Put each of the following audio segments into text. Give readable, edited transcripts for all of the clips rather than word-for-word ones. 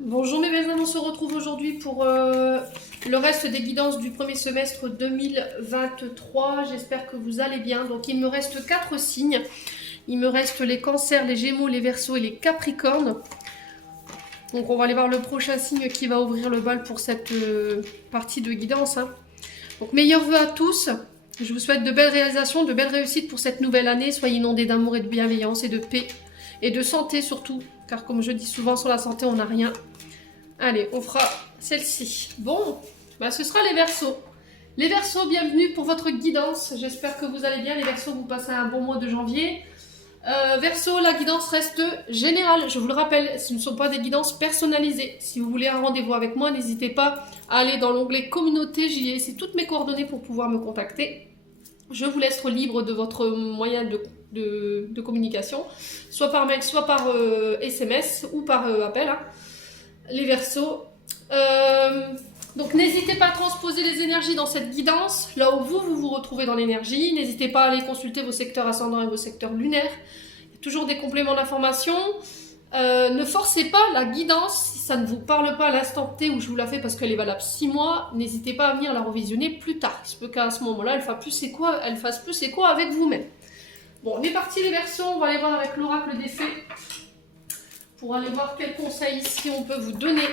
Bonjour mes belles âmes, on se retrouve aujourd'hui pour le reste des guidances du premier semestre 2023. J'espère que vous allez bien. Donc il me reste 4 signes. Il me reste les cancers, les gémeaux, les verseaux et les capricornes. Donc on va aller voir le prochain signe qui va ouvrir le bal pour cette partie de guidance. Donc meilleurs vœux à tous. Je vous souhaite de belles réalisations, de belles réussites pour cette nouvelle année. Soyez inondés d'amour et de bienveillance et de paix. Et de santé surtout, car comme je dis souvent, sur la santé, on n'a rien. Allez, on fera celle-ci. Bon, ce sera les Verseaux. Les Verseaux, bienvenue pour votre guidance. J'espère que vous allez bien. Les Verseaux, vous passez un bon mois de janvier. Verseaux, la guidance reste générale. Je vous le rappelle, ce ne sont pas des guidances personnalisées. Si vous voulez un rendez-vous avec moi, n'hésitez pas à aller dans l'onglet communauté. J'y ai laissé toutes mes coordonnées pour pouvoir me contacter. Je vous laisse libre de votre moyen de communication, soit par mail, soit par SMS ou par appel. Les Verseaux. Donc n'hésitez pas à transposer les énergies dans cette guidance, là où vous vous retrouvez dans l'énergie. N'hésitez pas à aller consulter vos secteurs ascendants et vos secteurs lunaires. Il y a toujours des compléments d'information. Ne forcez pas la guidance si ça ne vous parle pas à l'instant T où je vous la fais parce qu'elle est valable 6 mois. N'hésitez pas à venir la revisionner plus tard. Il se peut qu'à ce moment-là, elle fasse plus écho avec vous-même. Bon, on est parti les Verseaux, on va aller voir avec l'oracle des fées pour aller voir quels conseils ici on peut vous donner.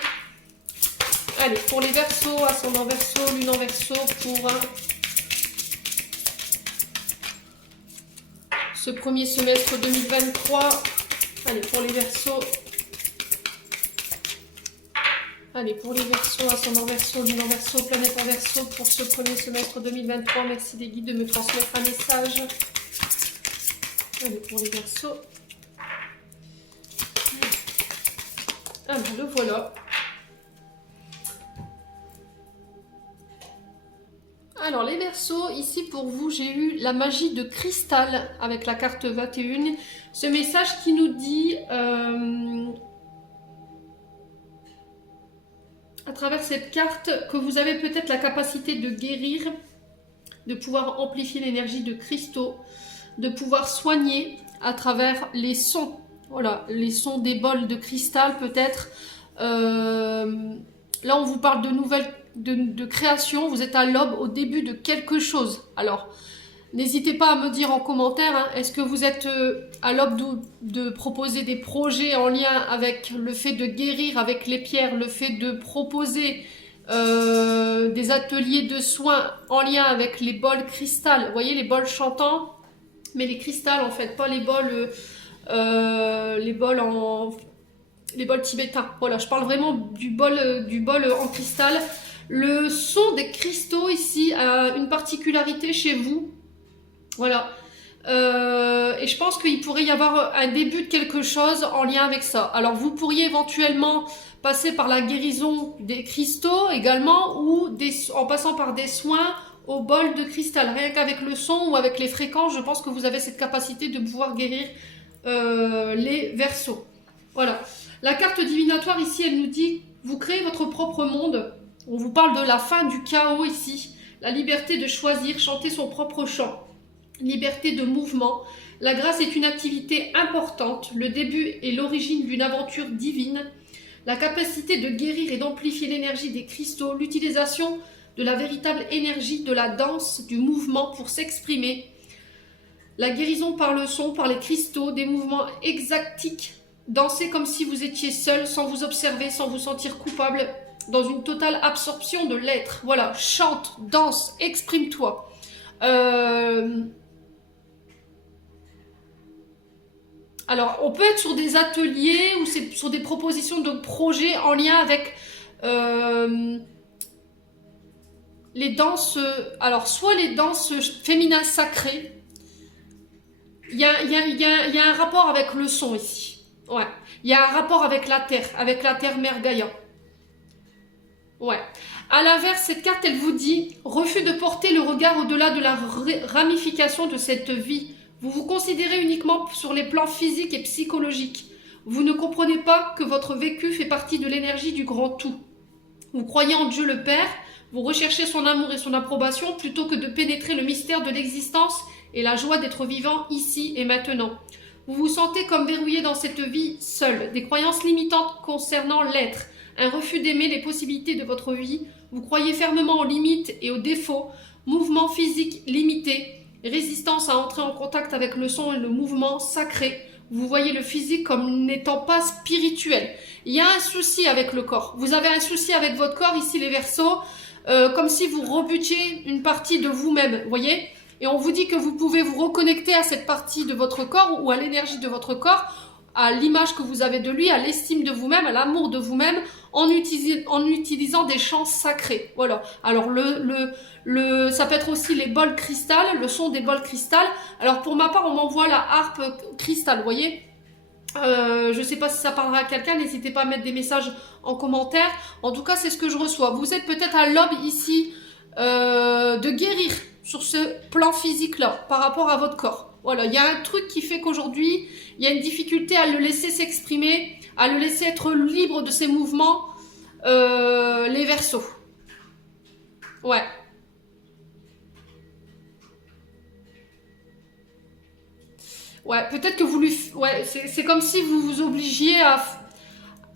Allez, pour les Verseaux, ascendant Verseau, lune en Verseau, pour ce premier semestre 2023. Allez, pour les Verseaux. Allez, pour les Verseaux, ascendant Verseau, lune en Verseau, planète en Verseau, pour ce premier semestre 2023. Merci des guides de me transmettre un message. Allez, pour les Verseaux. Ah, le voilà. Alors les Verseaux, ici pour vous, j'ai eu la magie de cristal avec la carte 21. Ce message qui nous dit, à travers cette carte, que vous avez peut-être la capacité de guérir, de pouvoir amplifier l'énergie de cristaux, de pouvoir soigner à travers les sons. Voilà, les sons des bols de cristal peut-être. Là, on vous parle de nouvelles, de création. Vous êtes à l'aube, au début de quelque chose. Alors, n'hésitez pas à me dire en commentaire, est-ce que vous êtes à l'aube de proposer des projets en lien avec le fait de guérir avec les pierres, le fait de proposer des ateliers de soins en lien avec les bols cristal. Vous voyez, les bols chantants, mais les cristals en fait, pas les bols... les bols tibétains. Voilà, je parle vraiment du bol en cristal. Le son des cristaux ici a une particularité chez vous. Voilà. Et je pense qu'il pourrait y avoir un début de quelque chose en lien avec ça. Alors vous pourriez éventuellement passer par la guérison des cristaux également, ou en passant par des soins au bol de cristal. Rien qu'avec le son ou avec les fréquences, je pense que vous avez cette capacité de pouvoir guérir les Verseaux. Voilà. La carte divinatoire ici, elle nous dit, vous créez votre propre monde. On vous parle de la fin du chaos ici. La liberté de choisir, chanter son propre chant. Liberté de mouvement. La grâce est une activité importante. Le début est l'origine d'une aventure divine. La capacité de guérir et d'amplifier l'énergie des cristaux. L'utilisation de la véritable énergie de la danse, du mouvement pour s'exprimer. La guérison par le son, par les cristaux, des mouvements exactiques. Dansez comme si vous étiez seul, sans vous observer, sans vous sentir coupable, dans une totale absorption de l'être. Voilà, chante, danse, exprime-toi. Alors, on peut être sur des ateliers ou sur des propositions de projets en lien avec les danses. Alors, soit les danses féminines sacrées. Il y a un rapport avec le son ici. Ouais. Il y a un rapport avec la terre mère Gaïa. Ouais. À l'inverse, cette carte, elle vous dit refus de porter le regard au-delà de la ramification de cette vie. Vous vous considérez uniquement sur les plans physiques et psychologiques. Vous ne comprenez pas que votre vécu fait partie de l'énergie du grand tout. Vous croyez en Dieu le Père, vous recherchez son amour et son approbation plutôt que de pénétrer le mystère de l'existence et la joie d'être vivant ici et maintenant. Vous vous sentez comme verrouillé dans cette vie seul. Des croyances limitantes concernant l'être. Un refus d'aimer les possibilités de votre vie. Vous croyez fermement aux limites et aux défauts. Mouvement physique limité. Résistance à entrer en contact avec le son et le mouvement sacré. Vous voyez le physique comme n'étant pas spirituel. Il y a un souci avec le corps. Vous avez un souci avec votre corps, ici les Verseaux, comme si vous rebutiez une partie de vous-même, vous voyez? Et on vous dit que vous pouvez vous reconnecter à cette partie de votre corps ou à l'énergie de votre corps, à l'image que vous avez de lui, à l'estime de vous-même, à l'amour de vous-même, en utilisant des chants sacrés. Voilà. Alors ça peut être aussi les bols cristal, le son des bols cristal. Alors pour ma part, on m'envoie la harpe cristal, vous voyez. Je ne sais pas si ça parlera à quelqu'un, n'hésitez pas à mettre des messages en commentaire. En tout cas, c'est ce que je reçois. Vous êtes peut-être à l'aube ici de guérir sur ce plan physique-là, par rapport à votre corps. Voilà, il y a un truc qui fait qu'aujourd'hui, il y a une difficulté à le laisser s'exprimer, à le laisser être libre de ses mouvements, les Verseaux. Ouais. Ouais, peut-être que vous lui... Ouais, c'est comme si vous vous obligiez à...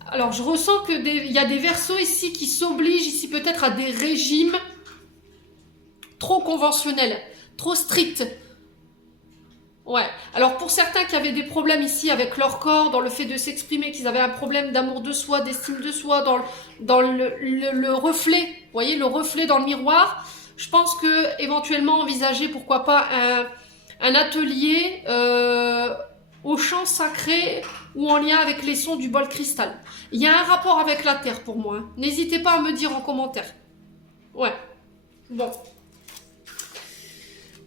Alors, je ressens que il y a des Verseaux ici qui s'obligent ici peut-être à des régimes trop conventionnels, trop stricts. Ouais. Alors, pour certains qui avaient des problèmes ici avec leur corps, dans le fait de s'exprimer, qu'ils avaient un problème d'amour de soi, d'estime de soi, dans le reflet, vous voyez, le reflet dans le miroir, je pense que éventuellement envisager, pourquoi pas, un atelier au chant sacré ou en lien avec les sons du bol cristal. Il y a un rapport avec la terre pour moi. Hein. N'hésitez pas à me dire en commentaire. Ouais. Bon.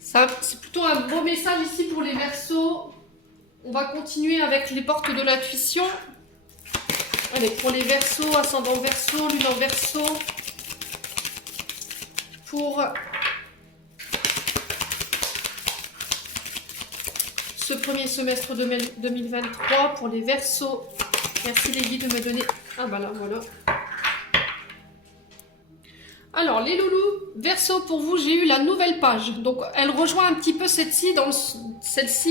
Ça, c'est plutôt un beau message ici pour les Verseaux. On va continuer avec les portes de l'intuition. Allez, pour les Verseaux, ascendant Verseau, lune en Verseau. Pour ce premier semestre 2023, pour les Verseaux. Merci les guides de me donner... Ah bah là, voilà. Alors, les loulous, Verseau, pour vous, j'ai eu la nouvelle page. Donc, elle rejoint un petit peu celle-ci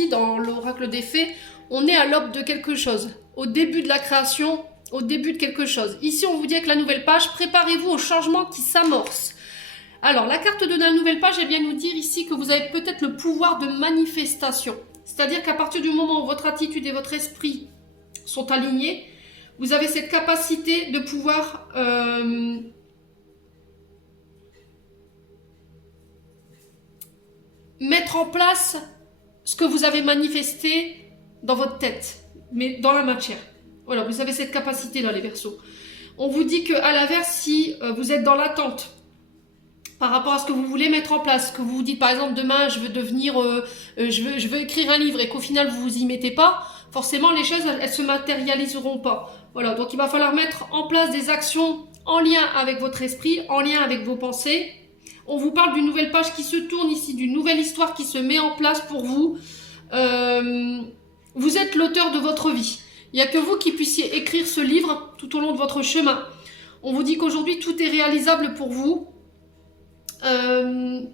dans l'oracle des fées. On est à l'aube de quelque chose, au début de la création, au début de quelque chose. Ici, on vous dit avec la nouvelle page, préparez-vous au changement qui s'amorce. Alors, la carte de la nouvelle page, elle vient nous dire ici que vous avez peut-être le pouvoir de manifestation. C'est-à-dire qu'à partir du moment où votre attitude et votre esprit sont alignés, vous avez cette capacité de pouvoir... mettre en place ce que vous avez manifesté dans votre tête, mais dans la matière. Voilà, vous avez cette capacité-là, les Verseaux. On vous dit qu'à l'inverse, si vous êtes dans l'attente par rapport à ce que vous voulez mettre en place, que vous vous dites par exemple demain je veux devenir, je veux écrire un livre et qu'au final vous vous y mettez pas, forcément les choses elles se matérialiseront pas. Voilà, donc il va falloir mettre en place des actions en lien avec votre esprit, en lien avec vos pensées. On vous parle d'une nouvelle page qui se tourne ici, d'une nouvelle histoire qui se met en place pour vous. Vous êtes l'auteur de votre vie. Il n'y a que vous qui puissiez écrire ce livre tout au long de votre chemin. On vous dit qu'aujourd'hui, tout est réalisable pour vous. De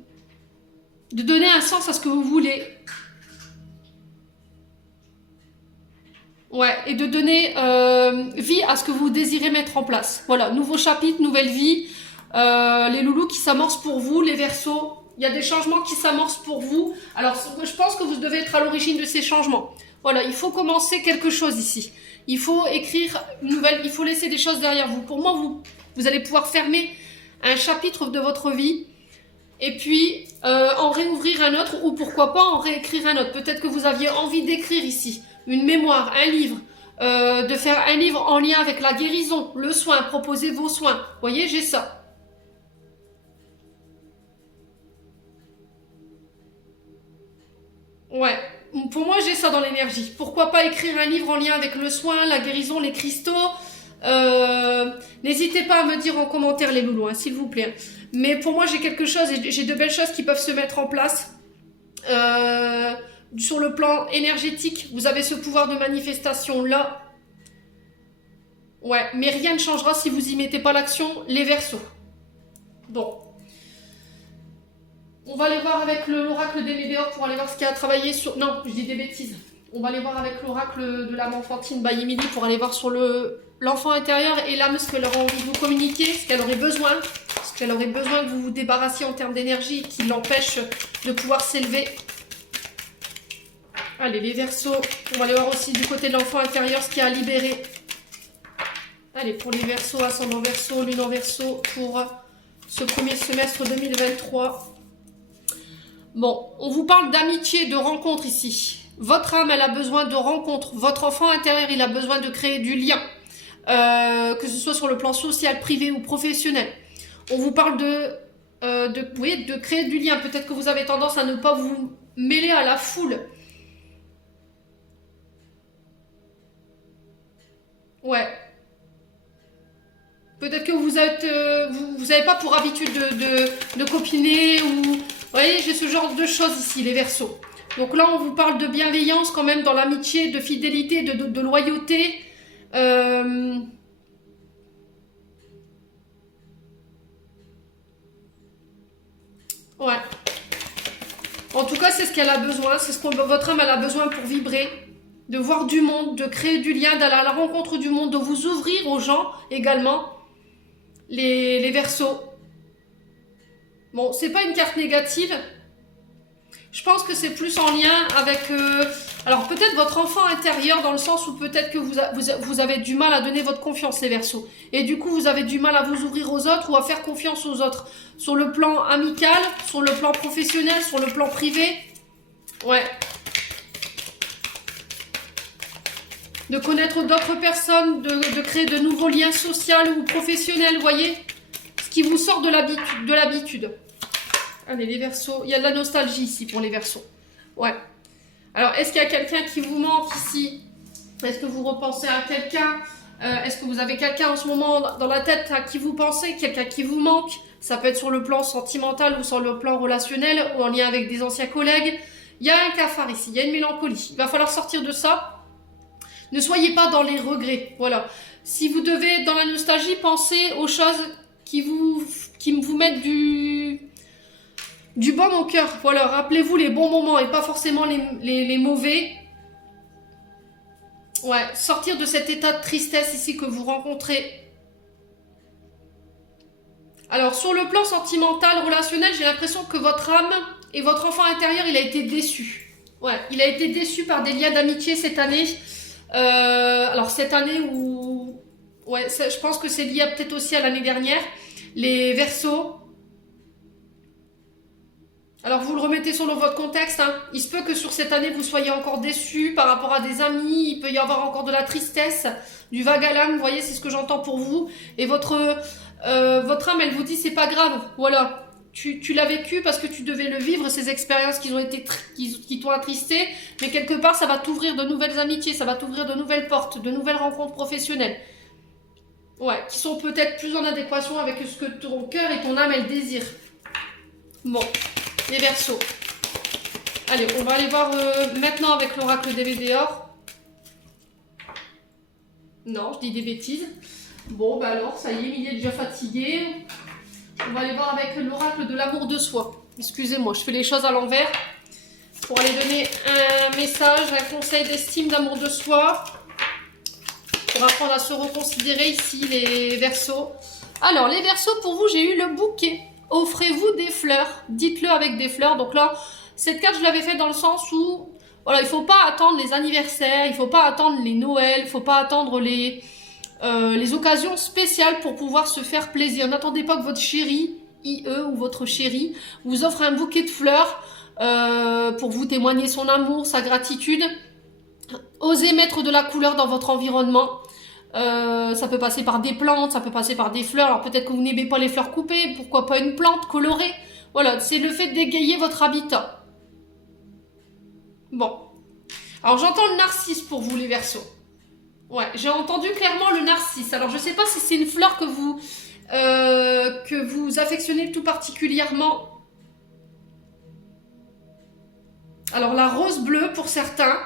donner un sens à ce que vous voulez. Ouais, et de donner vie à ce que vous désirez mettre en place. Voilà, nouveau chapitre, nouvelle vie. Les loulous qui s'amorcent pour vous, les Verseaux. Il y a des changements qui s'amorcent pour vous. Alors, je pense que vous devez être à l'origine de ces changements. Voilà, il faut commencer quelque chose ici. Il faut écrire une nouvelle, il faut laisser des choses derrière vous. Pour moi, vous allez pouvoir fermer un chapitre de votre vie et puis en réouvrir un autre ou pourquoi pas en réécrire un autre. Peut-être que vous aviez envie d'écrire ici une mémoire, un livre, de faire un livre en lien avec la guérison, le soin, proposer vos soins. Vous voyez, j'ai ça. Ouais, pour moi j'ai ça dans l'énergie. Pourquoi pas écrire un livre en lien avec le soin, la guérison, les cristaux. N'hésitez pas à me dire en commentaire les loulous, hein, s'il vous plaît. Mais pour moi j'ai quelque chose, et j'ai de belles choses qui peuvent se mettre en place. Sur le plan énergétique, vous avez ce pouvoir de manifestation là. Ouais, mais rien ne changera si vous y mettez pas l'action, les Verseaux. Bon. On va aller voir avec l'oracle des Médéors pour aller voir ce qu'il y a à travailler sur... Non, je dis des bêtises. On va aller voir avec l'oracle de l'âme enfantine by Emily pour aller voir sur l'enfant intérieur et l'âme, ce qu'elle aurait envie de vous communiquer, ce qu'elle aurait besoin. Ce qu'elle aurait besoin que vous vous débarrassiez en termes d'énergie qui l'empêche de pouvoir s'élever. Allez, les Verseaux. On va aller voir aussi du côté de l'enfant intérieur ce qu'il y a à libérer. Allez, pour les Verseaux, ascendant Verseau, lune en Verseau, pour ce premier semestre 2023. Bon, on vous parle d'amitié, de rencontre ici. Votre âme, elle a besoin de rencontres. Votre enfant intérieur, il a besoin de créer du lien. Que ce soit sur le plan social, privé ou professionnel. On vous parle de créer du lien. Peut-être que vous avez tendance à ne pas vous mêler à la foule. Ouais. Peut-être que vous êtes, vous n'avez pas pour habitude de copiner ou... Vous voyez, j'ai ce genre de choses ici, les Verseaux. Donc là, on vous parle de bienveillance quand même dans l'amitié, de fidélité, de loyauté. Ouais. En tout cas, c'est ce qu'elle a besoin. C'est ce que votre âme elle a besoin pour vibrer. De voir du monde, de créer du lien, d'aller à la rencontre du monde, de vous ouvrir aux gens également. Les Verseaux. Bon, c'est pas une carte négative. Je pense que c'est plus en lien avec... alors peut-être votre enfant intérieur dans le sens où peut-être que vous avez du mal à donner votre confiance, les Verseaux. Et du coup, vous avez du mal à vous ouvrir aux autres ou à faire confiance aux autres. Sur le plan amical, sur le plan professionnel, sur le plan privé. Ouais. De connaître d'autres personnes, de créer de nouveaux liens sociaux ou professionnels, vous voyez. Ce qui vous sort de l'habitude. Allez, les Verseaux. Il y a de la nostalgie ici pour les Verseaux. Ouais. Alors, est-ce qu'il y a quelqu'un qui vous manque ici? Est-ce que vous repensez à quelqu'un? Est-ce que vous avez quelqu'un en ce moment dans la tête à qui vous pensez? Quelqu'un qui vous manque? Ça peut être sur le plan sentimental ou sur le plan relationnel ou en lien avec des anciens collègues. Il y a un cafard ici, il y a une mélancolie. Il va falloir sortir de ça. Ne soyez pas dans les regrets. Voilà. Si vous devez être dans la nostalgie, pensez aux choses qui vous mettent du bon au cœur. Voilà, rappelez-vous les bons moments et pas forcément les mauvais. Ouais, sortir de cet état de tristesse ici que vous rencontrez. Alors, sur le plan sentimental, relationnel, j'ai l'impression que votre âme et votre enfant intérieur, il a été déçu. Ouais, il a été déçu par des liens d'amitié cette année. Alors, cette année où... Ouais, je pense que c'est lié peut-être aussi à l'année dernière. Les Verseaux. Alors, vous le remettez sur votre contexte. Hein. Il se peut que sur cette année, vous soyez encore déçu par rapport à des amis. Il peut y avoir encore de la tristesse, du vague à l'âme. Vous voyez, c'est ce que j'entends pour vous. Et votre âme, elle vous dit, c'est pas grave. Voilà. Tu l'as vécu parce que tu devais le vivre, ces expériences qui t'ont attristé. Mais quelque part, ça va t'ouvrir de nouvelles amitiés. Ça va t'ouvrir de nouvelles portes, de nouvelles rencontres professionnelles. Ouais, qui sont peut-être plus en adéquation avec ce que ton cœur et ton âme, elles désirent. Bon. Les Verseaux. Allez, on va aller voir maintenant avec l'oracle des Météores. Non, je dis des bêtises. Bon, bah alors, ça y est, il est déjà fatigué. On va aller voir avec l'oracle de l'amour de soi. Excusez-moi, je fais les choses à l'envers. Pour aller donner un message, un conseil d'estime, d'amour de soi. Pour apprendre à se reconsidérer ici, les Verseaux. Alors, les Verseaux, pour vous, j'ai eu le bouquet. Offrez-vous des fleurs, dites-le avec des fleurs. Donc là, cette carte, je l'avais fait dans le sens où, voilà, il ne faut pas attendre les anniversaires, il ne faut pas attendre les Noëls, il ne faut pas attendre les occasions spéciales pour pouvoir se faire plaisir. N'attendez pas que votre chéri, IE ou votre chéri, vous offre un bouquet de fleurs pour vous témoigner son amour, sa gratitude. Osez mettre de la couleur dans votre environnement. Ça peut passer par des plantes, ça peut passer par des fleurs. Alors peut-être que vous n'aimez pas les fleurs coupées, pourquoi pas une plante colorée. Voilà, c'est le fait d'égayer votre habitat. Bon. Alors j'entends le narcisse pour vous, les Verseaux. Ouais, j'ai entendu clairement le narcisse. Alors je sais pas si c'est une fleur que vous affectionnez tout particulièrement. Alors la rose bleue pour certains.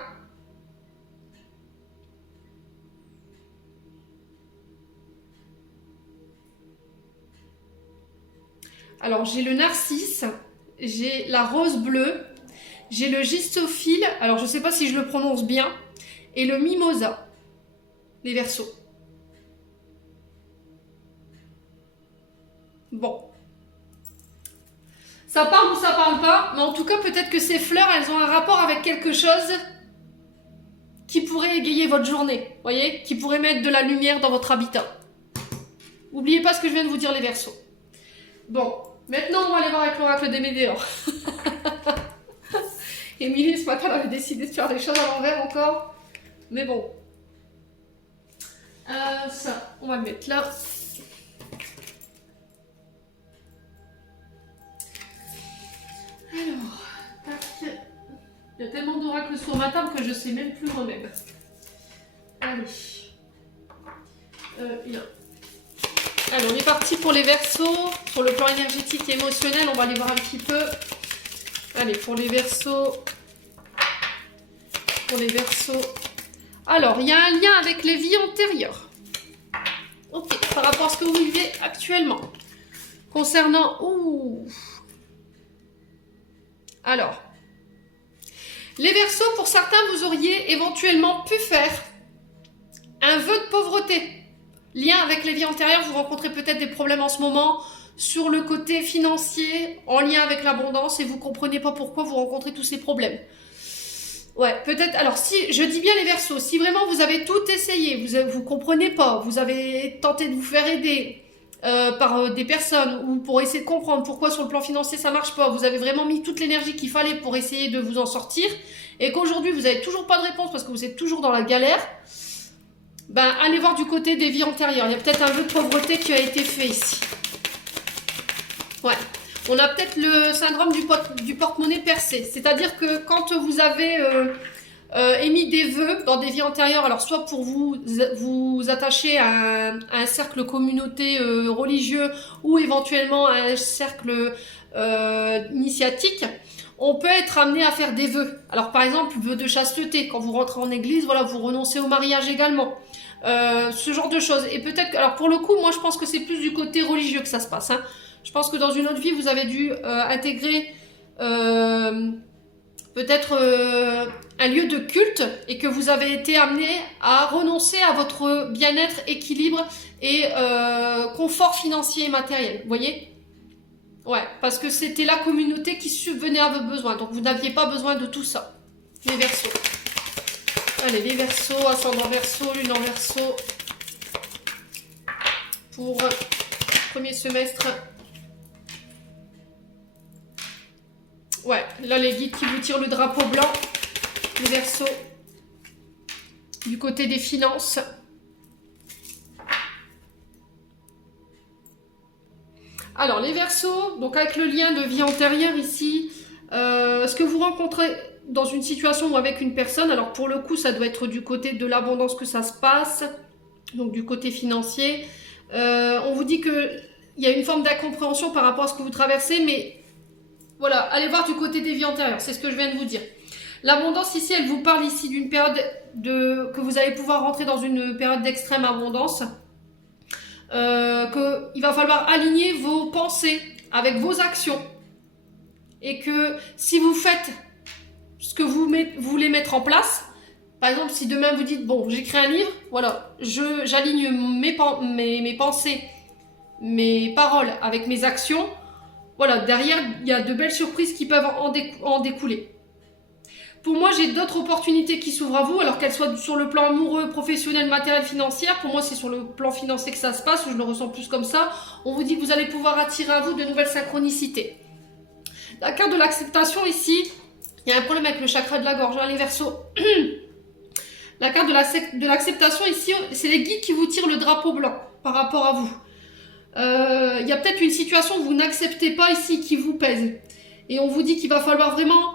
Alors j'ai le narcisse, j'ai la rose bleue J'ai le gistophile, alors je ne sais pas si je le prononce bien, et le mimosa, les Verseaux. Bon. Ça parle ou ça parle pas, mais en tout cas, peut-être que ces fleurs, elles ont un rapport avec quelque chose qui pourrait égayer votre journée, voyez, qui pourrait mettre de la lumière dans votre habitat. N'oubliez pas ce que je viens de vous dire, les Verseaux. Bon, maintenant, on va aller voir avec l'oracle des Médéors. Émilie, ce matin, elle avait décidé de faire des choses à l'envers encore. Mais bon. Ça, on va le mettre là. Alors, tac. Il y a tellement d'oracles sur ma table que je sais même plus moi-même. Allez. Là. Allez, on est parti pour les Verseaux. Sur le plan énergétique et émotionnel, on va aller voir un petit peu. Allez, pour les Verseaux. Pour les Verseaux. Alors, il y a un lien avec les vies antérieures. Ok, par rapport à ce que vous vivez actuellement. Concernant... Ouh. Alors, les Verseaux, pour certains, vous auriez éventuellement pu faire un vœu de pauvreté. Lien avec les vies antérieures, vous rencontrez peut-être des problèmes en ce moment sur le côté financier, en lien avec l'abondance, et vous ne comprenez pas pourquoi vous rencontrez tous ces problèmes. Ouais, peut-être. Alors, si je dis bien les Verseaux, si vraiment vous avez tout essayé, vous comprenez pas, vous avez tenté de vous faire aider par des personnes ou pour essayer de comprendre pourquoi sur le plan financier ça marche pas, vous avez vraiment mis toute l'énergie qu'il fallait pour essayer de vous en sortir, et qu'aujourd'hui vous n'avez toujours pas de réponse parce que vous êtes toujours dans la galère, ben allez voir du côté des vies antérieures. Il y a peut-être un vœu de pauvreté qui a été fait ici. Ouais. On a peut-être le syndrome du porte-monnaie percé. C'est-à-dire que quand vous avez émis des vœux dans des vies antérieures, alors soit pour vous attacher à un cercle communauté religieux ou éventuellement à un cercle initiatique, on peut être amené à faire des vœux. Alors par exemple, vœu de chasteté, quand vous rentrez en église, voilà, vous renoncez au mariage également. Ce genre de choses. Et peut-être, alors pour le coup, moi je pense que c'est plus du côté religieux que ça se passe, hein. Je pense que dans une autre vie, vous avez dû intégrer peut-être un lieu de culte et que vous avez été amené à renoncer à votre bien-être, équilibre et confort financier et matériel. Vous voyez ? Ouais, parce que c'était la communauté qui subvenait à vos besoins. Donc vous n'aviez pas besoin de tout ça. Les Verseaux. Allez, les Verseaux, ascendant Verseau, lune en Verseau. Pour premier semestre. Ouais, là les guides qui vous tirent le drapeau blanc, les Verseaux, du côté des finances. Alors les Verseaux, donc avec le lien de vie antérieure ici, ce que vous rencontrez dans une situation ou avec une personne, alors pour le coup ça doit être du côté de l'abondance que ça se passe, donc du côté financier. On vous dit qu'il y a une forme d'incompréhension par rapport à ce que vous traversez, mais voilà, allez voir du côté des vies antérieures, c'est ce que je viens de vous dire. L'abondance ici, elle vous parle ici d'une période que vous allez pouvoir rentrer dans une période d'extrême abondance. Qu'il va falloir aligner vos pensées avec vos actions. Et que si vous faites ce que vous voulez mettre en place, par exemple, si demain vous dites, bon, j'écris un livre, voilà, j'aligne mes pensées, mes paroles avec mes actions. Voilà, derrière, il y a de belles surprises qui peuvent en découler. Pour moi, j'ai d'autres opportunités qui s'ouvrent à vous, alors qu'elles soient sur le plan amoureux, professionnel, matériel, financier. Pour moi, c'est sur le plan financier que ça se passe, où je le ressens plus comme ça. On vous dit que vous allez pouvoir attirer à vous de nouvelles synchronicités. La carte de l'acceptation ici, il y a un problème avec le chakra de la gorge, hein, les Verseaux. La carte de l'acceptation ici, c'est les guides qui vous tirent le drapeau blanc par rapport à vous. Il y a peut-être une situation où vous n'acceptez pas ici qui vous pèse. Et on vous dit qu'il va falloir vraiment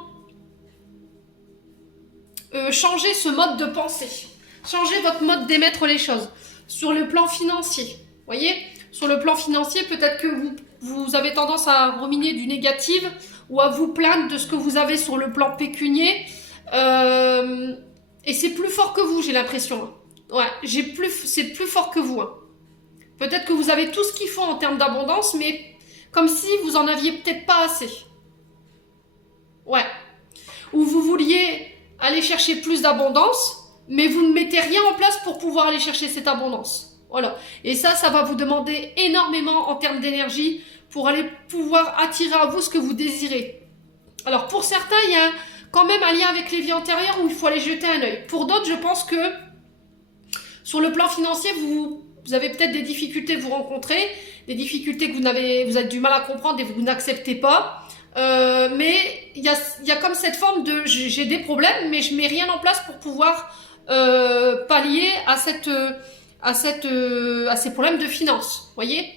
changer ce mode de pensée. Changer votre mode d'émettre les choses. Sur le plan financier, vous voyez ? Sur le plan financier, peut-être que vous avez tendance à ruminer du négatif ou à vous plaindre de ce que vous avez sur le plan pécunier. Et c'est plus fort que vous, j'ai l'impression. Ouais, c'est plus fort que vous. Hein. Peut-être que vous avez tout ce qu'il faut en termes d'abondance, mais comme si vous en aviez peut-être pas assez. Ouais. où vous vouliez aller chercher plus d'abondance, mais vous ne mettez rien en place pour pouvoir aller chercher cette abondance. Voilà. Et ça va vous demander énormément en termes d'énergie pour aller pouvoir attirer à vous ce que vous désirez. Alors pour certains, il y a quand même un lien avec les vies antérieures où il faut aller jeter un œil. Pour d'autres, je pense que sur le plan financier, vous avez peut-être des difficultés que vous rencontrez, des difficultés que vous avez du mal à comprendre et que vous n'acceptez pas. Mais il y a comme cette forme de j'ai des problèmes, mais je mets rien en place pour pouvoir pallier à ces problèmes de finances. Voyez?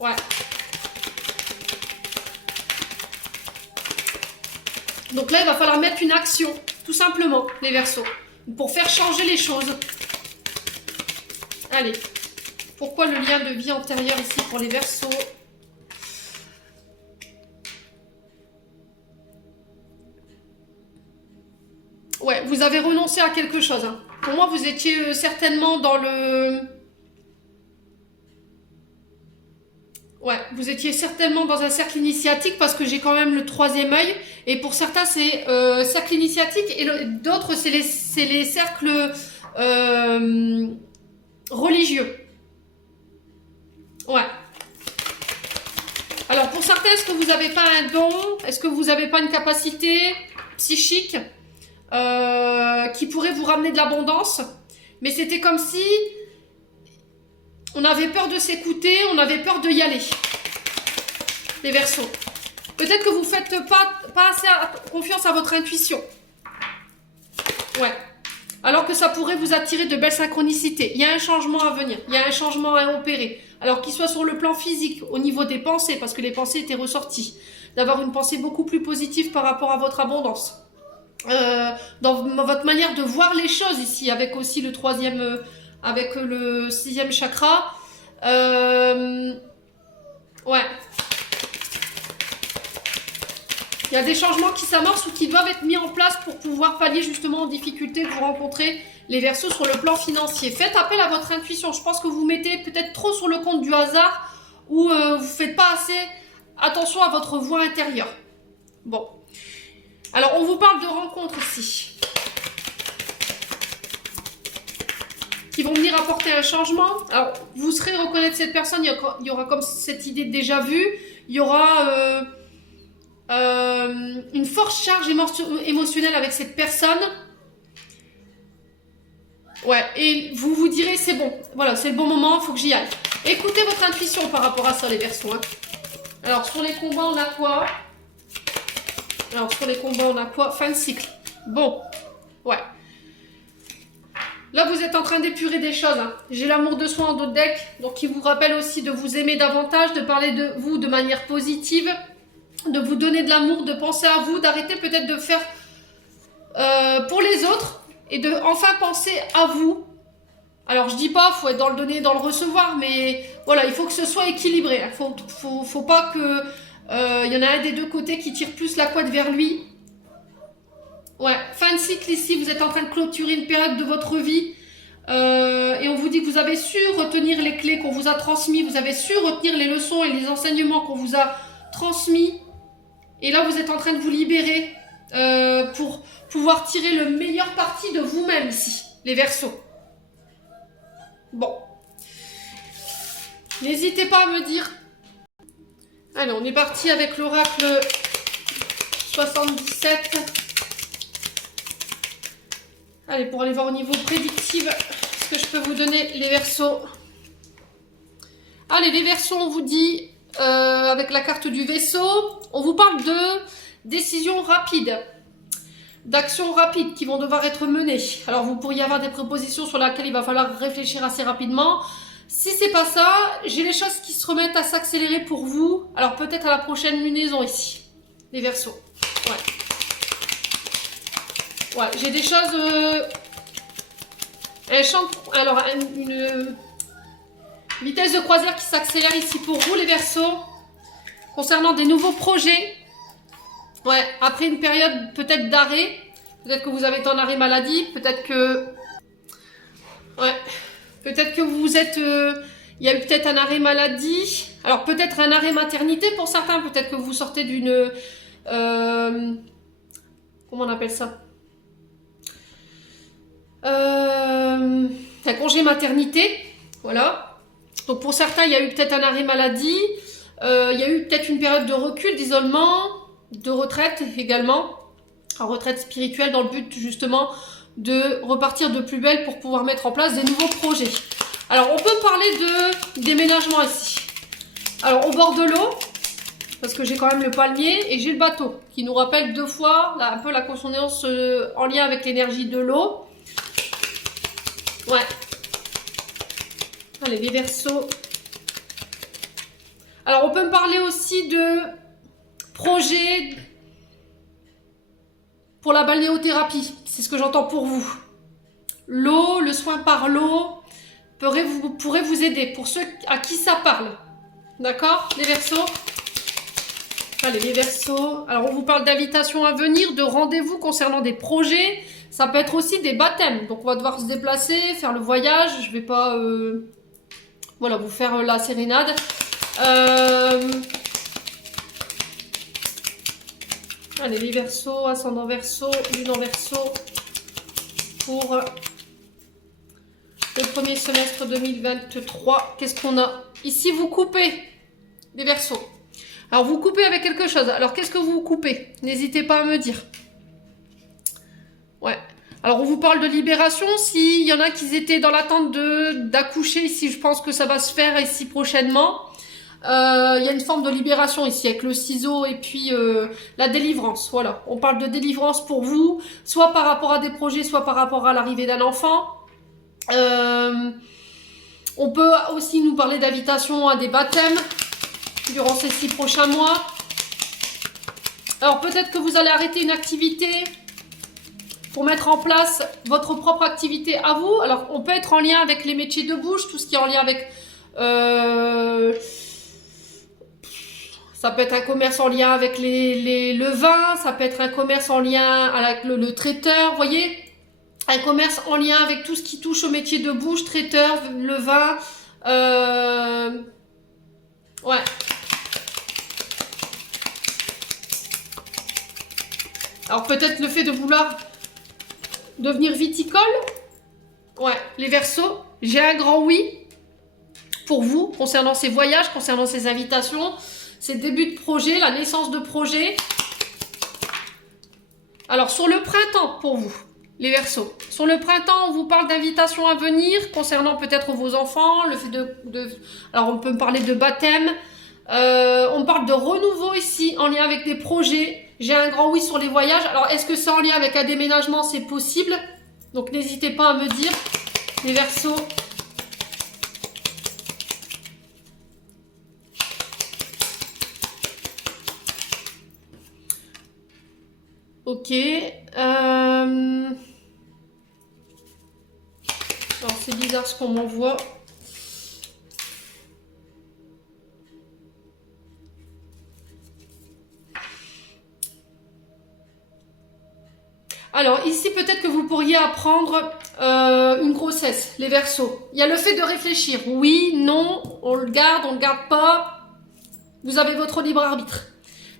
Ouais. Donc là, il va falloir mettre une action, tout simplement, les Verseaux, pour faire changer les choses. Allez. Pourquoi le lien de vie antérieure ici pour les Verseaux? Ouais, vous avez renoncé à quelque chose. Hein. Pour moi, vous étiez certainement dans le... Ouais, vous étiez certainement dans un cercle initiatique parce que j'ai quand même le troisième œil. Et pour certains, c'est cercle initiatique et d'autres, c'est les cercles religieux. Ouais. Alors, pour certains, est-ce que vous n'avez pas un don? Est-ce que vous n'avez pas une capacité psychique qui pourrait vous ramener de l'abondance? Mais c'était comme si on avait peur de s'écouter, on avait peur de y aller. Les Verseaux. Peut-être que vous ne faites pas assez confiance à votre intuition. Ouais. Alors que ça pourrait vous attirer de belles synchronicités. Il y a un changement à venir. Il y a un changement à opérer. Alors qu'il soit sur le plan physique, au niveau des pensées, parce que les pensées étaient ressorties. D'avoir une pensée beaucoup plus positive par rapport à votre abondance. Dans votre manière de voir les choses ici, avec aussi le troisième... avec le 6e chakra. Ouais. Il y a des changements qui s'amorcent ou qui doivent être mis en place pour pouvoir pallier justement aux difficultés que vous rencontrez, les Verseaux, sur le plan financier. Faites appel à votre intuition. Je pense que vous mettez peut-être trop sur le compte du hasard ou vous ne faites pas assez attention à votre voix intérieure. Bon. Alors, on vous parle de rencontres ici, qui vont venir apporter un changement. Alors, vous serez reconnaître cette personne, il y aura comme cette idée de déjà vu, il y aura une forte charge émotionnelle avec cette personne. Ouais, et vous vous direz, c'est bon, voilà, c'est le bon moment, il faut que j'y aille. Écoutez votre intuition par rapport à ça, les Verseaux. Hein. Alors, sur les combats, on a quoi? Alors, sur les combats, on a quoi? Fin de cycle. Bon, ouais. Là, vous êtes en train d'épurer des choses. Hein. J'ai l'amour de soi en dos de deck, donc qui vous rappelle aussi de vous aimer davantage, de parler de vous de manière positive, de vous donner de l'amour, de penser à vous, d'arrêter peut-être de faire pour les autres et de enfin penser à vous. Alors, je dis pas, faut être dans le donner, dans le recevoir, mais voilà, il faut que ce soit équilibré. Il faut pas que y en a un des deux côtés qui tire plus la couette vers lui. Ouais, fin de cycle ici, vous êtes en train de clôturer une période de votre vie et on vous dit que vous avez su retenir les clés qu'on vous a transmises, vous avez su retenir les leçons et les enseignements qu'on vous a transmis et là vous êtes en train de vous libérer pour pouvoir tirer le meilleur parti de vous-même ici, les Verseaux. Bon. N'hésitez pas à me dire. Allez, on est parti avec l'oracle 77. Allez, pour aller voir au niveau prédictif ce que je peux vous donner, les Verseaux. Allez, les Verseaux, on vous dit, avec la carte du vaisseau, on vous parle de décisions rapides, d'actions rapides qui vont devoir être menées. Alors, vous pourriez avoir des propositions sur lesquelles il va falloir réfléchir assez rapidement. Si c'est pas ça, j'ai les choses qui se remettent à s'accélérer pour vous. Alors, peut-être à la prochaine lunaison ici, les Verseaux. Ouais. Ouais, j'ai des choses... une vitesse de croisière qui s'accélère ici pour vous, les Verseaux. Concernant des nouveaux projets. Ouais, après une période peut-être d'arrêt. Peut-être que vous avez été en arrêt maladie. Peut-être que... Ouais. Peut-être que vous êtes... il y a eu peut-être un arrêt maladie. Alors peut-être un arrêt maternité pour certains. Peut-être que vous sortez d'une comment on appelle ça? Un congé maternité, voilà. Donc pour certains, il y a eu peut-être un arrêt maladie, il y a eu peut-être une période de recul, d'isolement, de retraite également, en retraite spirituelle dans le but justement de repartir de plus belle pour pouvoir mettre en place des nouveaux projets. Alors on peut parler de déménagement ici. Alors au bord de l'eau, parce que j'ai quand même le palmier et j'ai le bateau qui nous rappelle deux fois là, un peu la consonance en lien avec l'énergie de l'eau. Ouais. Allez, les Verseaux. Alors, on peut me parler aussi de projets pour la balnéothérapie. C'est ce que j'entends pour vous. L'eau, le soin par l'eau pourrait vous aider. Pour ceux à qui ça parle. D'accord, les Verseaux? Allez, les Verseaux. Alors, on vous parle d'invitations à venir, de rendez-vous concernant des projets. Ça peut être aussi des baptêmes. Donc, on va devoir se déplacer, faire le voyage. Je vais pas voilà, vous faire la sérénade. Allez, les Verseaux, ascendant Verseau, lune en Verseau. Pour le premier semestre 2023. Qu'est-ce qu'on a? Ici, vous coupez, les Verseaux. Alors, vous coupez avec quelque chose. Alors, qu'est-ce que vous coupez? N'hésitez pas à me dire. Ouais. Alors, on vous parle de libération. S'il y en a qui étaient dans l'attente d'accoucher, ici, je pense que ça va se faire ici prochainement. Il y a une forme de libération ici, avec le ciseau et puis la délivrance. Voilà, on parle de délivrance pour vous, soit par rapport à des projets, soit par rapport à l'arrivée d'un enfant. On peut aussi nous parler d'invitation à des baptêmes durant ces 6 prochains mois. Alors, peut-être que vous allez arrêter une activité pour mettre en place votre propre activité à vous. Alors, on peut être en lien avec les métiers de bouche, tout ce qui est en lien avec... ça peut être un commerce en lien avec le vin, ça peut être un commerce en lien avec le traiteur, vous voyez? Un commerce en lien avec tout ce qui touche au métier de bouche, traiteur, le vin. Ouais. Alors, peut-être le fait de vouloir devenir viticole. Ouais, les Verseaux, j'ai un grand oui pour vous concernant ces voyages, concernant ces invitations, ces débuts de projet, la naissance de projet. Alors, sur le printemps pour vous, les Verseaux. Sur le printemps, on vous parle d'invitations à venir concernant peut-être vos enfants, le fait alors, on peut me parler de baptême. On parle de renouveau ici, en lien avec des projets. J'ai un grand oui sur les voyages. Alors, est-ce que c'est en lien avec un déménagement? C'est possible. Donc, n'hésitez pas à me dire, les Verseaux. Ok. Alors, c'est bizarre ce qu'on m'envoie. Alors, ici, peut-être que vous pourriez apprendre une grossesse, les Verseaux. Il y a le fait de réfléchir. Oui, non, on le garde pas. Vous avez votre libre arbitre.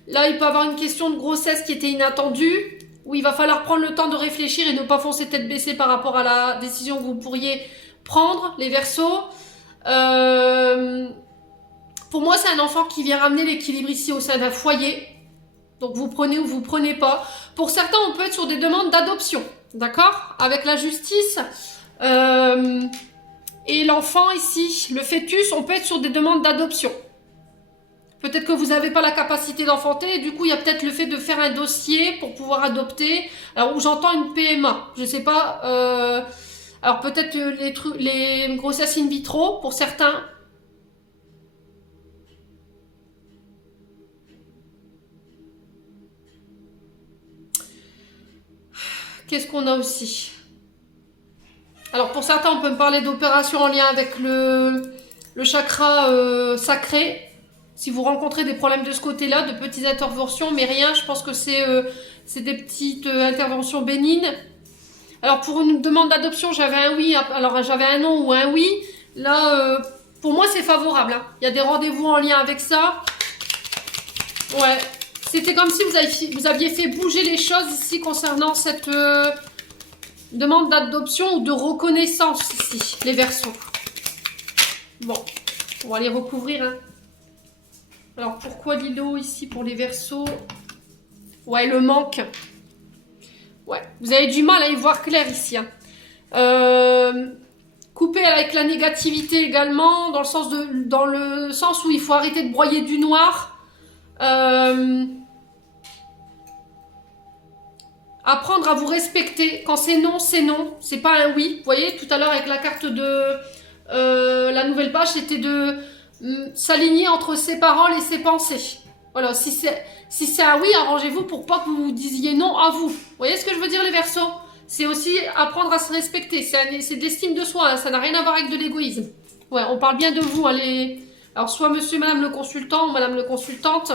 Là, il peut y avoir une question de grossesse qui était inattendue, où il va falloir prendre le temps de réfléchir et ne pas foncer tête baissée par rapport à la décision que vous pourriez prendre, les Verseaux. Pour moi, c'est un enfant qui vient ramener l'équilibre ici au sein d'un foyer. Donc, vous prenez ou vous prenez pas. Pour certains, on peut être sur des demandes d'adoption, d'accord? Avec la justice et l'enfant ici, le fœtus, on peut être sur des demandes d'adoption. Peut-être que vous n'avez pas la capacité d'enfanter, et du coup, il y a peut-être le fait de faire un dossier pour pouvoir adopter. Alors, où j'entends une PMA, je sais pas. Alors, peut-être les grossesses in vitro, pour certains. Qu'est-ce qu'on a aussi? Alors, pour certains, on peut me parler d'opérations en lien avec le chakra sacré. Si vous rencontrez des problèmes de ce côté-là, de petites interventions, mais rien, je pense que c'est des petites interventions bénignes. Alors, pour une demande d'adoption, j'avais un oui, alors j'avais un non ou un oui. Là, pour moi, c'est favorable. Hein. Il y a des rendez-vous en lien avec ça. Ouais. C'était comme si vous aviez fait bouger les choses ici concernant cette demande d'adoption ou de reconnaissance ici, les Verseaux. Bon, on va les recouvrir. Hein. Alors, pourquoi l'îlot ici pour les Verseaux? Ouais, le manque. Ouais, vous avez du mal à y voir clair ici. Hein. Couper avec la négativité également, dans le sens où il faut arrêter de broyer du noir. Apprendre à vous respecter. Quand c'est non, c'est non. C'est pas un oui. Vous voyez, tout à l'heure avec la carte de la nouvelle page, c'était de s'aligner entre ses paroles et ses pensées. Voilà, si c'est un oui, arrangez-vous pour pas que vous disiez non à vous. Vous voyez ce que je veux dire, les Verseaux? C'est aussi apprendre à se respecter. C'est de l'estime de soi, hein. Ça n'a rien à voir avec de l'égoïsme. Ouais, on parle bien de vous. Hein, alors, soit monsieur, madame le consultant ou madame le consultante.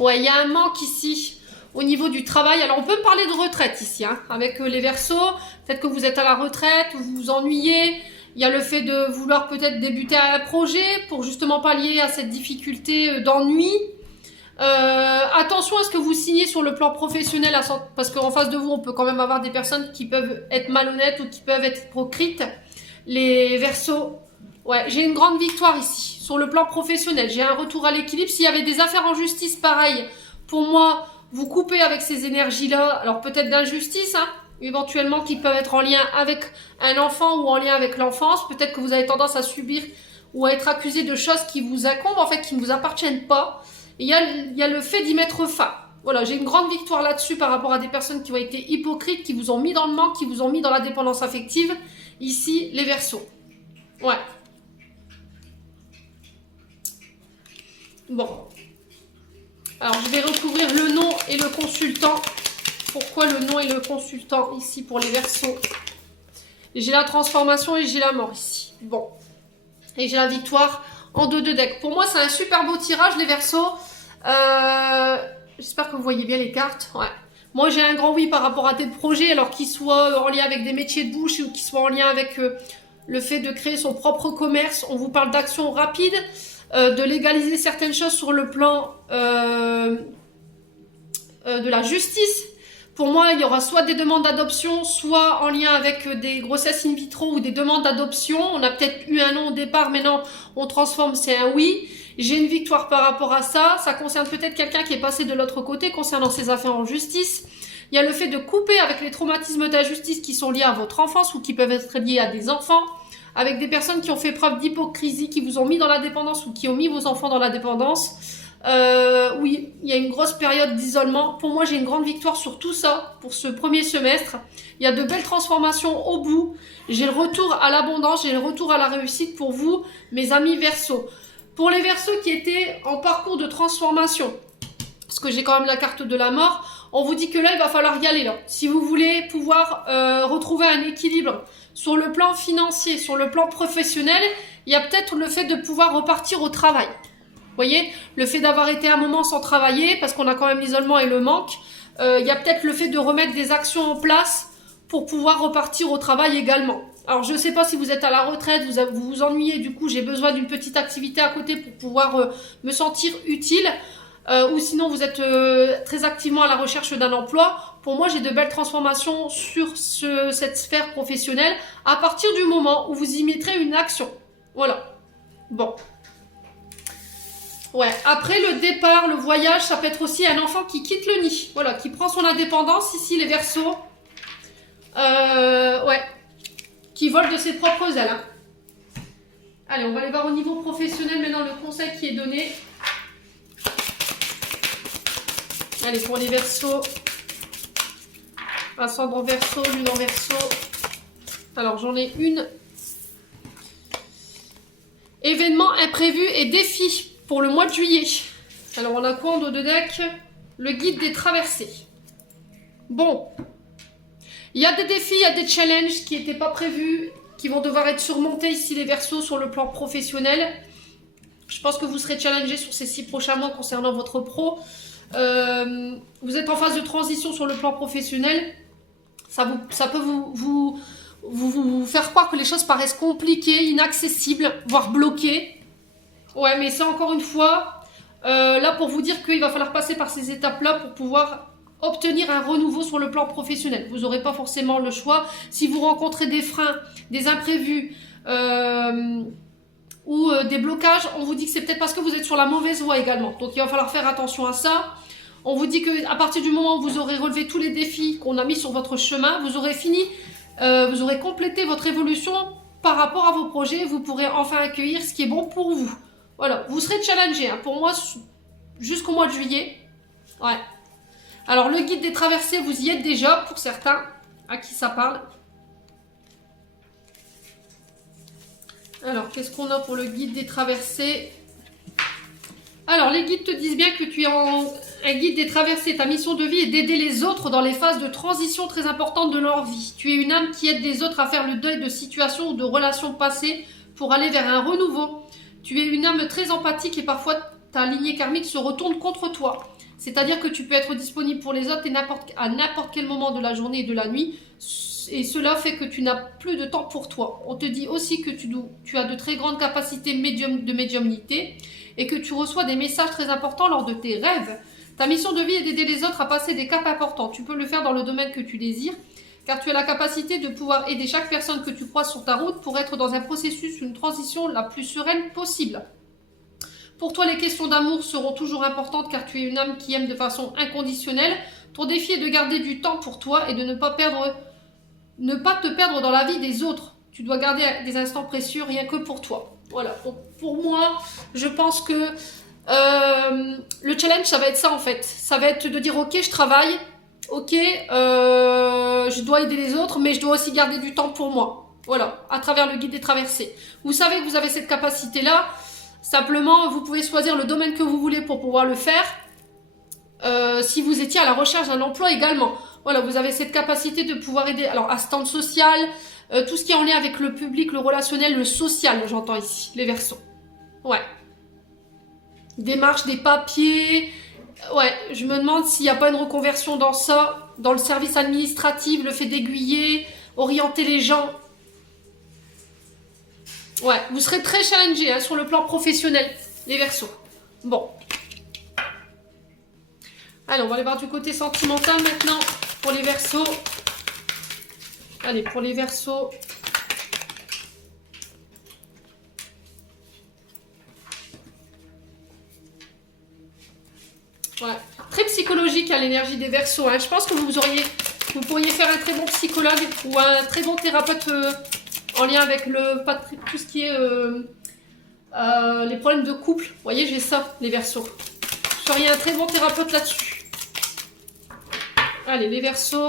Ouais, il y a un manque ici au niveau du travail. Alors, on peut parler de retraite ici, hein, avec les Verseaux. Peut-être que vous êtes à la retraite, ou vous vous ennuyez. Il y a le fait de vouloir peut-être débuter un projet pour justement pallier à cette difficulté d'ennui. Attention à ce que vous signez sur le plan professionnel, parce qu'en face de vous, on peut quand même avoir des personnes qui peuvent être malhonnêtes ou qui peuvent être hypocrites. Les Verseaux, ouais, j'ai une grande victoire ici, sur le plan professionnel. J'ai un retour à l'équilibre. S'il y avait des affaires en justice, pareil, pour moi, vous coupez avec ces énergies-là, alors peut-être d'injustice, hein, éventuellement, qui peuvent être en lien avec un enfant ou en lien avec l'enfance. Peut-être que vous avez tendance à subir ou à être accusé de choses qui vous incombent, en fait, qui ne vous appartiennent pas. Il y a le fait d'y mettre fin. Voilà, j'ai une grande victoire là-dessus par rapport à des personnes qui ont été hypocrites, qui vous ont mis dans le manque, qui vous ont mis dans la dépendance affective. Ici, les Verseaux. Ouais. Bon. Alors, je vais recouvrir le nom et le consultant. Pourquoi le nom et le consultant ici pour les Verseaux? J'ai la transformation et j'ai la mort ici. Bon. Et j'ai la victoire en 2 decks. Pour moi, c'est un super beau tirage, les Verseaux. J'espère que vous voyez bien les cartes. Ouais. Moi, j'ai un grand oui par rapport à tes projets, alors qu'ils soient en lien avec des métiers de bouche ou qu'ils soient en lien avec le fait de créer son propre commerce. On vous parle d'action rapide, de légaliser certaines choses sur le plan de la justice. Pour moi, il y aura soit des demandes d'adoption, soit en lien avec des grossesses in vitro ou des demandes d'adoption. On a peut-être eu un non au départ, mais non, on transforme, c'est un oui. J'ai une victoire par rapport à ça. Ça concerne peut-être quelqu'un qui est passé de l'autre côté concernant ses affaires en justice. Il y a le fait de couper avec les traumatismes d'injustice qui sont liés à votre enfance ou qui peuvent être liés à des enfants, avec des personnes qui ont fait preuve d'hypocrisie, qui vous ont mis dans la dépendance ou qui ont mis vos enfants dans la dépendance. Oui, il y a une grosse période d'isolement. Pour moi, j'ai une grande victoire sur tout ça pour ce premier semestre. Il y a de belles transformations au bout. J'ai le retour à l'abondance, j'ai le retour à la réussite pour vous, mes amis Verseaux. Pour les Verseaux qui étaient en parcours de transformation, parce que j'ai quand même la carte de la mort, on vous dit que là, il va falloir y aller. Là. Si vous voulez pouvoir retrouver un équilibre sur le plan financier, sur le plan professionnel, il y a peut-être le fait de pouvoir repartir au travail. Vous voyez, le fait d'avoir été un moment sans travailler, parce qu'on a quand même l'isolement et le manque, il y a peut-être le fait de remettre des actions en place pour pouvoir repartir au travail également. Alors, je ne sais pas si vous êtes à la retraite, vous vous ennuyez, du coup, j'ai besoin d'une petite activité à côté pour pouvoir me sentir utile. Ou sinon, vous êtes très activement à la recherche d'un emploi. Pour moi, j'ai de belles transformations sur cette sphère professionnelle à partir du moment où vous y mettrez une action. Voilà. Bon. Ouais. Après le départ, le voyage, ça peut être aussi un enfant qui quitte le nid. Voilà, qui prend son indépendance. Ici, les Verseaux. Ouais. Qui vole de ses propres ailes. Hein. Allez, on va aller voir au niveau professionnel maintenant le conseil qui est donné. Allez, pour les Verseaux. Ascendant Verseau, lune en Verseau. Alors, j'en ai une. Événements imprévus et défis pour le mois de juillet. Alors, on a quoi en dos de deck? Le guide des traversées. Bon. Il y a des défis, il y a des challenges qui n'étaient pas prévus, qui vont devoir être surmontés ici, les Verseaux, sur le plan professionnel. Je pense que vous serez challengés sur ces 6 prochains mois concernant votre pro. Vous êtes en phase de transition sur le plan professionnel. Ça peut vous faire croire que les choses paraissent compliquées, inaccessibles, voire bloquées. Ouais, mais c'est encore une fois Là, pour vous dire qu'il va falloir passer par ces étapes-là pour pouvoir obtenir un renouveau sur le plan professionnel. Vous n'aurez pas forcément le choix. Si vous rencontrez des freins, des imprévus ou des blocages, on vous dit que c'est peut-être parce que vous êtes sur la mauvaise voie également. Donc il va falloir faire attention à ça. On vous dit qu'à partir du moment où vous aurez relevé tous les défis qu'on a mis sur votre chemin, vous aurez fini, vous aurez complété votre évolution par rapport à vos projets. Vous pourrez enfin accueillir ce qui est bon pour vous. Voilà, vous serez challengé. Hein. Pour moi, jusqu'au mois de juillet. Ouais. Alors, le guide des traversées, vous y êtes déjà, pour certains à qui ça parle. Alors, qu'est-ce qu'on a pour le guide des traversées? Alors, les guides te disent bien que tu es un guide des traversées. Ta mission de vie est d'aider les autres dans les phases de transition très importantes de leur vie. Tu es une âme qui aide les autres à faire le deuil de situations ou de relations passées pour aller vers un renouveau. Tu es une âme très empathique et parfois ta lignée karmique se retourne contre toi. C'est-à-dire que tu peux être disponible pour les autres à n'importe quel moment de la journée et de la nuit. Et cela fait que tu n'as plus de temps pour toi. On te dit aussi que tu as de très grandes capacités de médiumnité et que tu reçois des messages très importants lors de tes rêves. Ta mission de vie est d'aider les autres à passer des caps importants. Tu peux le faire dans le domaine que tu désires, car tu as la capacité de pouvoir aider chaque personne que tu croises sur ta route pour être dans un processus, une transition la plus sereine possible. Pour toi, les questions d'amour seront toujours importantes car tu es une âme qui aime de façon inconditionnelle. Ton défi est de garder du temps pour toi et de ne pas te perdre dans la vie des autres. Tu dois garder des instants précieux rien que pour toi. Voilà, donc pour moi, je pense que le challenge, ça va être ça en fait. Ça va être de dire ok, je travaille, ok, je dois aider les autres, mais je dois aussi garder du temps pour moi. Voilà, à travers le guide des traversées. Vous savez que vous avez cette capacité-là. Simplement, vous pouvez choisir le domaine que vous voulez pour pouvoir le faire. Si vous étiez à la recherche d'un emploi également. Voilà, vous avez cette capacité de pouvoir aider. Alors, assistante sociale, tout ce qui est en lien avec le public, le relationnel, le social, j'entends ici, les Verseaux. Ouais. Démarche des papiers. Ouais, je me demande s'il n'y a pas une reconversion dans ça, dans le service administratif, le fait d'aiguiller, orienter les gens. Ouais, vous serez très challengé hein, sur le plan professionnel, les Verseaux. Bon. Allez, on va aller voir du côté sentimental maintenant pour les Verseaux. Allez, pour les Verseaux. Ouais, très psychologique à l'énergie des Verseaux. Hein. Je pense que vous pourriez faire un très bon psychologue ou un très bon thérapeute en lien avec tout ce qui est les problèmes de couple. Vous voyez, j'ai ça, les Verseaux. Vous seriez un très bon thérapeute là-dessus. Allez, les Verseaux.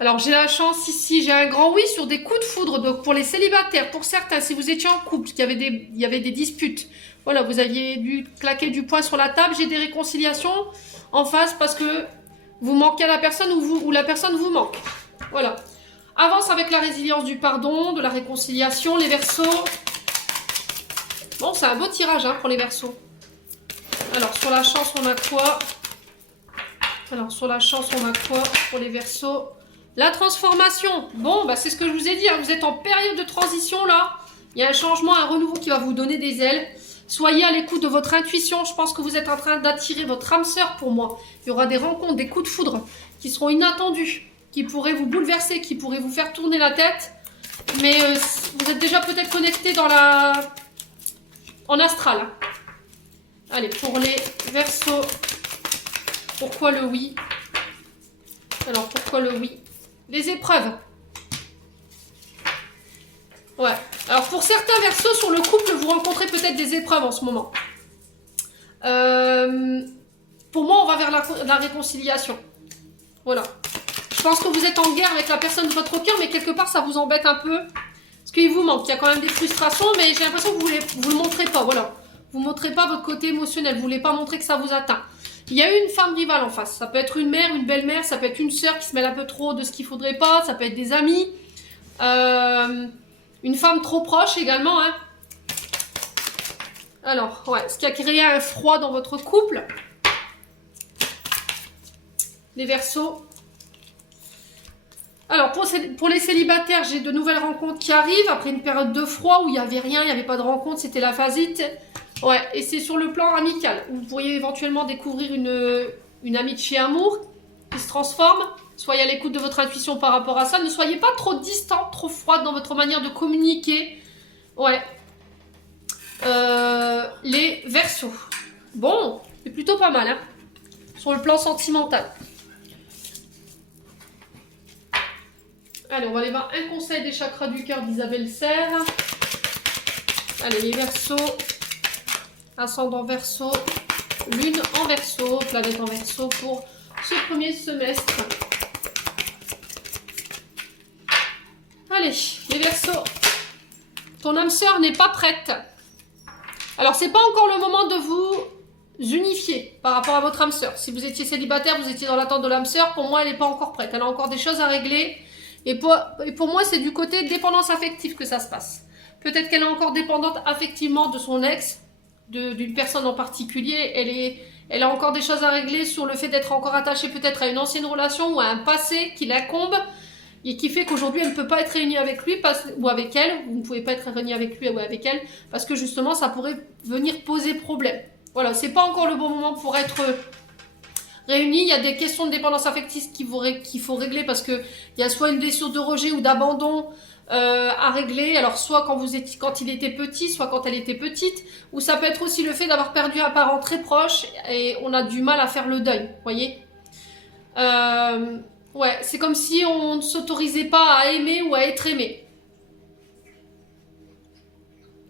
Alors, j'ai la chance ici, j'ai un grand oui sur des coups de foudre. Donc, pour les célibataires, pour certains, si vous étiez en couple, il y avait des disputes. Voilà, vous aviez dû claquer du poing sur la table. J'ai des réconciliations en face parce que vous manquez à la personne ou la personne vous manque. Voilà. Avance avec la résilience du pardon, de la réconciliation, les Verseaux. Bon, c'est un beau tirage hein, pour les Verseaux. Alors, sur la chance, on a quoi? Alors, sur la chance, on a quoi pour les Verseaux? La transformation. Bon, bah, c'est ce que je vous ai dit. Hein, vous êtes en période de transition, là. Il y a un changement, un renouveau qui va vous donner des ailes. Soyez à l'écoute de votre intuition. Je pense que vous êtes en train d'attirer votre âme sœur pour moi. Il y aura des rencontres, des coups de foudre qui seront inattendus, qui pourraient vous bouleverser, qui pourraient vous faire tourner la tête. Mais vous êtes déjà peut-être connecté en astral. Allez, pour les Verseaux, pourquoi le oui? Alors, pourquoi le oui? Les épreuves. Ouais. Alors, pour certains Verseaux, sur le couple, vous rencontrez peut-être des épreuves en ce moment. Pour moi, on va vers la réconciliation. Voilà. Je pense que vous êtes en guerre avec la personne de votre cœur, mais quelque part, ça vous embête un peu. Parce qu'il vous manque. Il y a quand même des frustrations, mais j'ai l'impression que vous ne le montrez pas. Voilà. Vous ne montrez pas votre côté émotionnel. Vous ne voulez pas montrer que ça vous atteint. Il y a une femme rivale en face. Ça peut être une mère, une belle-mère, ça peut être une sœur qui se mêle un peu trop de ce qu'il ne faudrait pas. Ça peut être des amis. Une femme trop proche également. Hein. Alors, ouais, ce qui a créé un froid dans votre couple. Les Verseaux. Alors, pour les célibataires, j'ai de nouvelles rencontres qui arrivent après une période de froid où il n'y avait rien, il n'y avait pas de rencontre, c'était la phasite. Ouais, et c'est sur le plan amical. Vous pourriez éventuellement découvrir une amitié amour qui se transforme. Soyez à l'écoute de votre intuition par rapport à ça. Ne soyez pas trop distant, trop froide dans votre manière de communiquer. Ouais. Les Verseaux. Bon, c'est plutôt pas mal, hein, sur le plan sentimental. Allez, on va aller voir un conseil des chakras du cœur d'Isabelle Serre. Allez, les Verseaux. Ascendant Verseau. Lune en Verseau. Planète en Verseau pour ce premier semestre. Allez, les Verseaux. Ton âme sœur n'est pas prête. Alors, c'est pas encore le moment de vous unifier par rapport à votre âme sœur. Si vous étiez célibataire, vous étiez dans l'attente de l'âme sœur, pour moi, elle n'est pas encore prête. Elle a encore des choses à régler. Et pour moi, c'est du côté dépendance affective que ça se passe. Peut-être qu'elle est encore dépendante affectivement de son ex, d'une personne en particulier. Elle a encore des choses à régler sur le fait d'être encore attachée peut-être à une ancienne relation ou à un passé qui l'incombe et qui fait qu'aujourd'hui, elle ne peut pas être réunie avec lui ou avec elle. Vous ne pouvez pas être réunie avec lui ou avec elle parce que justement, ça pourrait venir poser problème. Voilà, c'est pas encore le bon moment pour être réunis. Il y a des questions de dépendance affective qu'il faut régler parce qu'il y a soit une blessure de rejet ou d'abandon à régler. Alors soit quand il était petit, soit quand elle était petite, ou ça peut être aussi le fait d'avoir perdu un parent très proche et on a du mal à faire le deuil, vous voyez. Ouais, c'est comme si on ne s'autorisait pas à aimer ou à être aimé.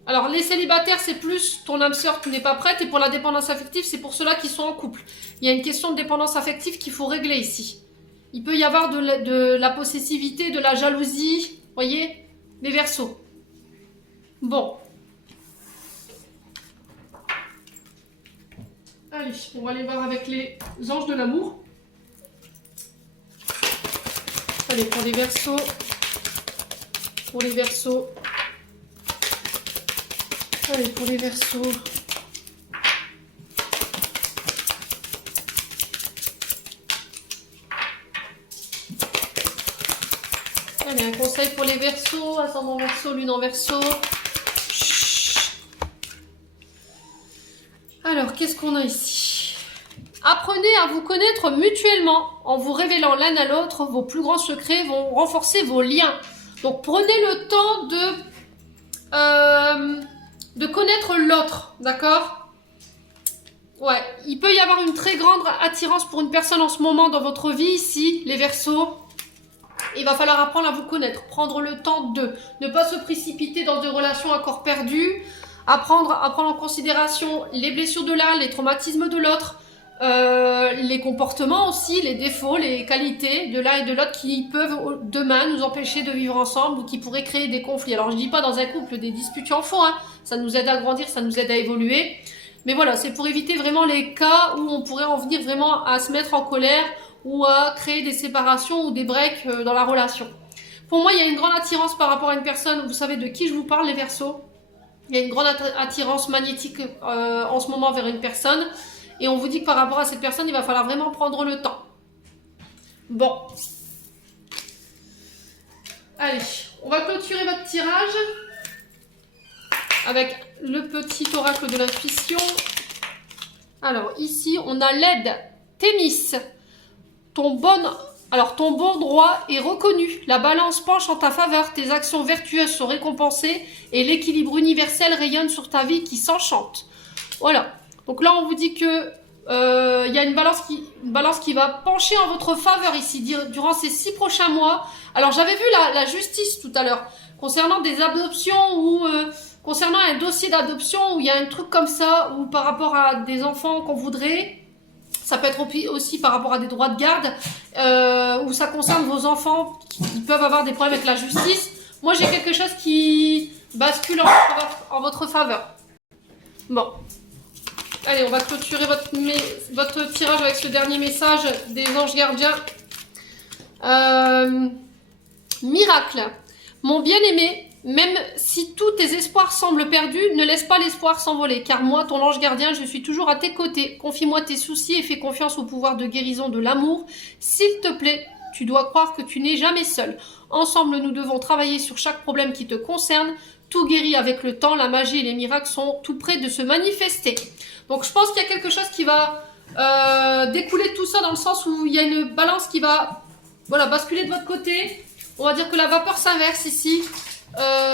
Alors, les célibataires, c'est plus ton âme sœur qui n'est pas prête. Et pour la dépendance affective, c'est pour ceux-là qui sont en couple. Il y a une question de dépendance affective qu'il faut régler ici. Il peut y avoir de la possessivité, de la jalousie. Vous voyez, les Verseaux. Bon. Allez, on va aller voir avec les anges de l'amour. Allez, pour les Verseaux. Pour les Verseaux. Allez, pour les Verseaux. Allez, un conseil pour les Verseaux, ascendant Verseau, lune en Verseau. Alors, qu'est-ce qu'on a ici? Apprenez à vous connaître mutuellement. En vous révélant l'un à l'autre, vos plus grands secrets vont renforcer vos liens. Donc, prenez le temps de connaître l'autre, d'accord? Ouais, il peut y avoir une très grande attirance pour une personne en ce moment dans votre vie, ici, les Verseaux. Il va falloir apprendre à vous connaître, prendre le temps de ne pas se précipiter dans des relations à corps perdu, apprendre à prendre en considération les blessures de l'un, les traumatismes de l'autre, les comportements aussi, les défauts, les qualités de l'un et de l'autre qui peuvent demain nous empêcher de vivre ensemble ou qui pourraient créer des conflits. Alors je dis pas dans un couple des disputes en fond, hein, ça nous aide à grandir, ça nous aide à évoluer. Mais voilà, c'est pour éviter vraiment les cas où on pourrait en venir vraiment à se mettre en colère ou à créer des séparations ou des breaks dans la relation. Pour moi, il y a une grande attirance par rapport à une personne, vous savez de qui je vous parle, les Verseaux. Il y a une grande attirance magnétique en ce moment vers une personne. Et on vous dit que par rapport à cette personne, il va falloir vraiment prendre le temps. Bon. Allez, on va clôturer votre tirage avec le petit oracle de l'intuition. Alors, ici, on a l'aide. Thémis. Ton bon droit est reconnu. La balance penche en ta faveur. Tes actions vertueuses sont récompensées et l'équilibre universel rayonne sur ta vie qui s'enchante. Voilà. Donc là, on vous dit que y a une balance qui va pencher en votre faveur ici durant ces 6 prochains mois. Alors, j'avais vu la justice tout à l'heure concernant des adoptions ou concernant un dossier d'adoption où il y a un truc comme ça ou par rapport à des enfants qu'on voudrait. Ça peut être aussi par rapport à des droits de garde où ça concerne vos enfants qui peuvent avoir des problèmes avec la justice. Moi, j'ai quelque chose qui bascule en votre faveur. Bon. Allez, on va clôturer votre tirage avec ce dernier message des anges gardiens. Miracle. Mon bien-aimé, même si tous tes espoirs semblent perdus, ne laisse pas l'espoir s'envoler. Car moi, ton ange gardien, je suis toujours à tes côtés. Confie-moi tes soucis et fais confiance au pouvoir de guérison de l'amour. S'il te plaît, tu dois croire que tu n'es jamais seul. Ensemble, nous devons travailler sur chaque problème qui te concerne. Tout guérit avec le temps, la magie et les miracles sont tout près de se manifester. Donc je pense qu'il y a quelque chose qui va découler de tout ça, dans le sens où il y a une balance qui va basculer de votre côté. On va dire que la vapeur s'inverse ici.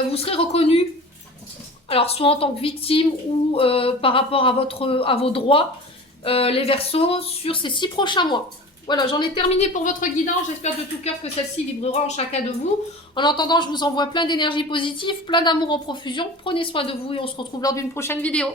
Vous serez reconnu, alors soit en tant que victime ou par rapport à vos droits, les Verseaux, sur ces 6 prochains mois. Voilà, j'en ai terminé pour votre guidance. J'espère de tout cœur que celle-ci vibrera en chacun de vous. En attendant, je vous envoie plein d'énergie positive, plein d'amour en profusion. Prenez soin de vous et on se retrouve lors d'une prochaine vidéo.